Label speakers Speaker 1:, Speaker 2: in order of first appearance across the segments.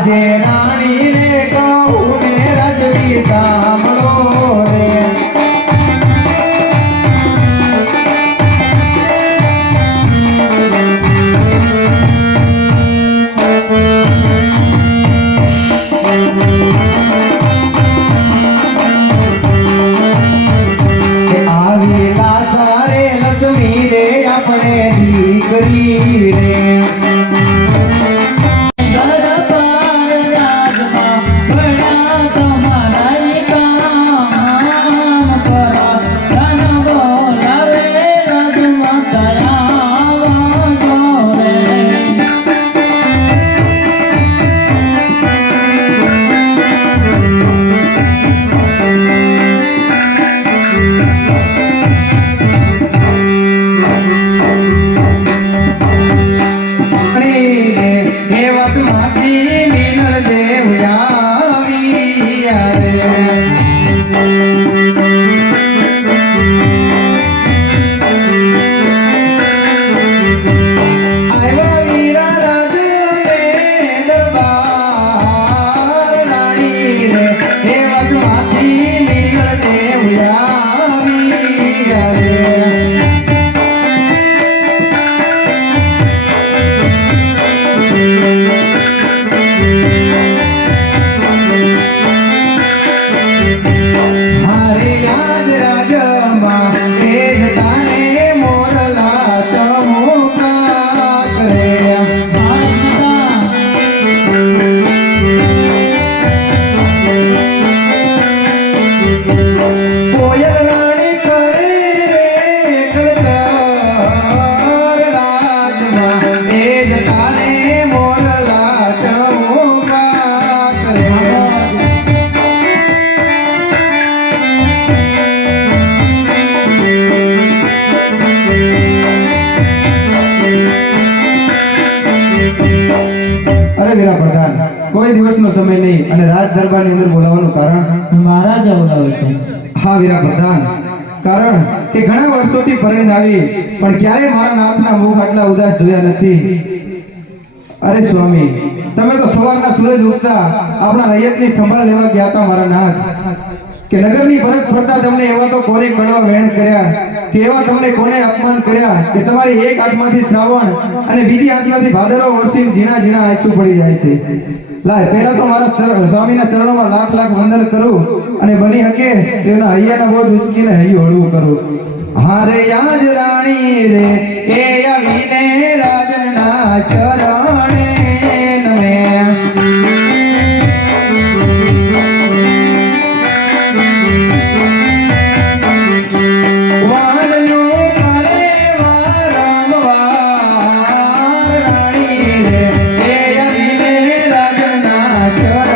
Speaker 1: આજે રાણી વીરા પ્રધાન. કોઈ દિવસનો સમય નહીં અને રાજ દરબારની અંદર બોલાવવાનું કારણ?
Speaker 2: મહારાજ બોલાવે છે.
Speaker 1: હા વીરા પ્રધાન. કારણ કે ઘણા વર્ષોથી પરણીને આવી પણ ક્યારેય મારા નાથના મુખ આટલા ઉદાસ જોયા નથી. અરે સ્વામી તમે તો સવારના સૂરજ ઉગતા આપણા રૈયતની સંભાળ લેવા ગયા હતા મારા નાથ. કે નગરની ફરક ફરતા તમને એવા તો કોને કડવા વહેણ કર્યા, કે એવા તમને કોને અપમાન કર્યા, કે તમારી એક હાથમાંથી શ્રાવણ અને બીજી હાથમાંથી ભાદરો વર્ષી ઝીણા ઝીણા આંસુ પડી જાય છે. લાય, પહેલા તો મારા સ્વામીના શરણોમાં લાખ લાખ વંદન કરું અને બની શકે તેના હૈયાના બોધ ઉચકીને હૈયું હળવું કરું. હારે યાદ રાણી રે, એ આવીને રાજના શરણે રાજના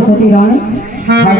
Speaker 1: સતી રાણી.
Speaker 2: હા.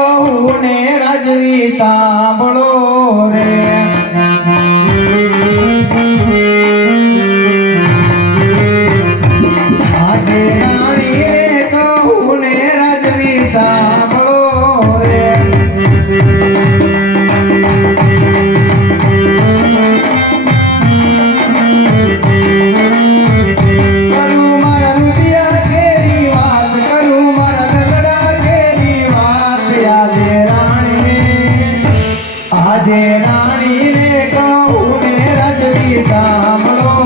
Speaker 1: કહું ને
Speaker 2: રાજવી સાંભળો રે. આજે રાણી રે કહું ને રજવી સાંભળો.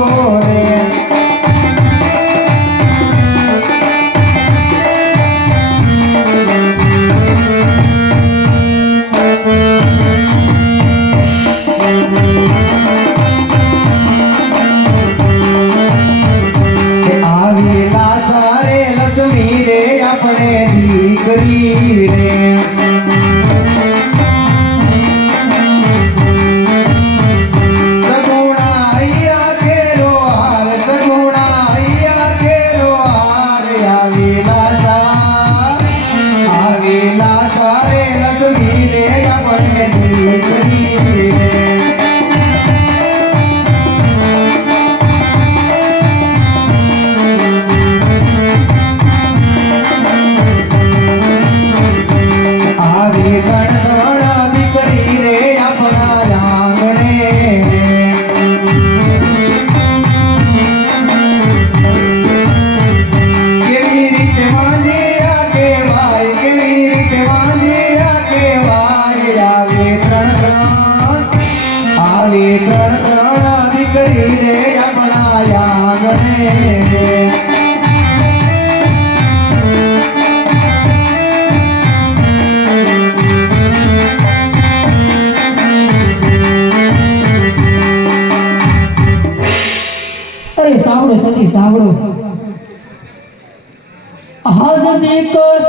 Speaker 1: आज
Speaker 2: मी कर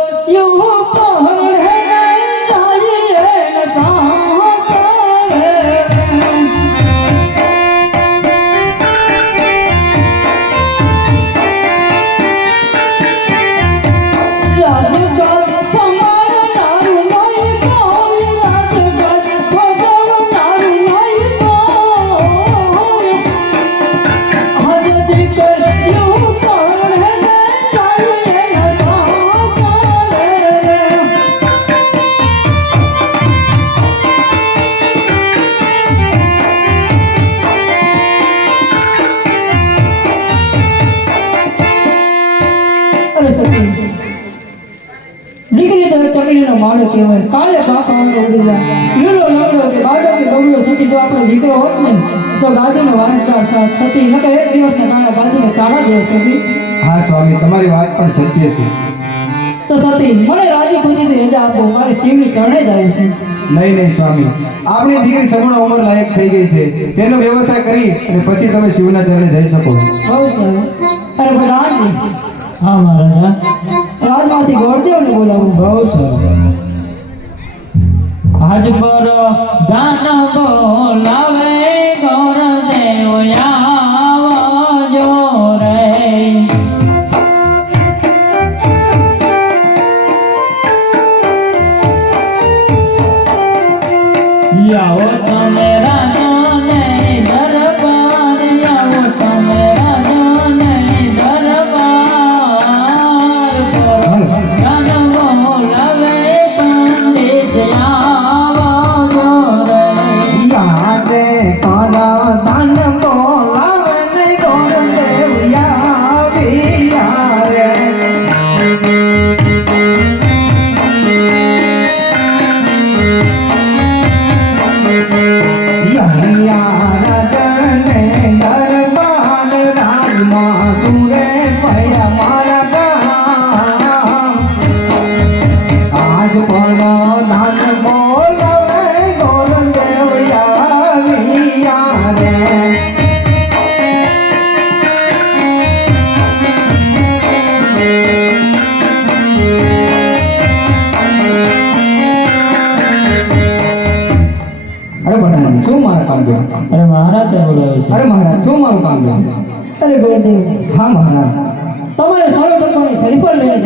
Speaker 2: સતી એટલે એક દિવસને કારણે બાળકીને તાવા દેવ સતી.
Speaker 1: હા સ્વામી તમારી વાત પણ સત્ય છે.
Speaker 2: તો સતી મને રાજી ખુશીથી રજા આપો મારે શિવની ચરણે જ આવ્યું છે.
Speaker 1: નહીં નહીં સ્વામી. આપણી દીકરી સગુણ ઉંમર લાયક થઈ ગઈ છે. તેનો વ્યવસાય કરી અને પછી તમે શિવના ચરણે જઈ શકો.
Speaker 2: છો અરે બધાજી હા મહારાજા. રાજમાંથી ગોળદેવને બોલાવું. બહુ સરસ. આજ પર દાન બોલાવે মহাসুর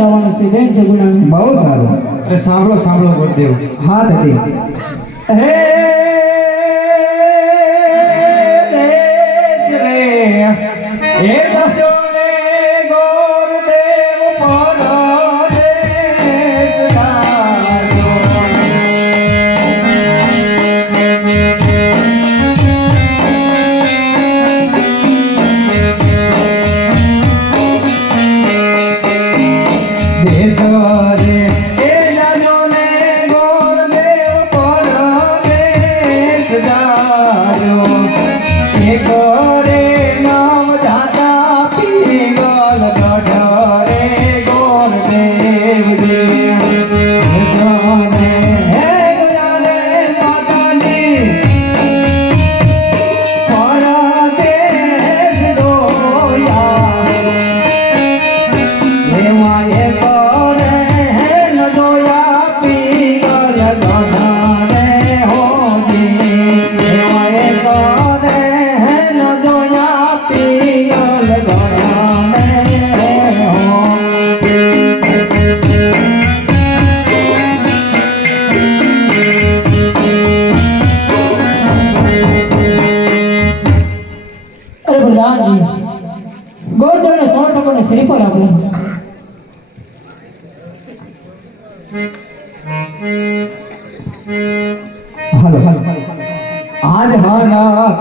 Speaker 2: જવાનું છે જય છે ગુણાવી
Speaker 1: બહુ સારું. અરે સાંભળો સાંભળો ગુરુદેવ. હા થતી હે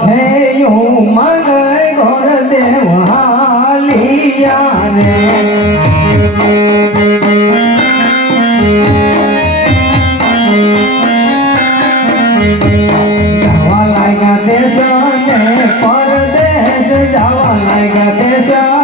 Speaker 1: ખેયું મન ગોર દેવ હાલિયા રે પરદેશ જવા લાગ્યા દેશ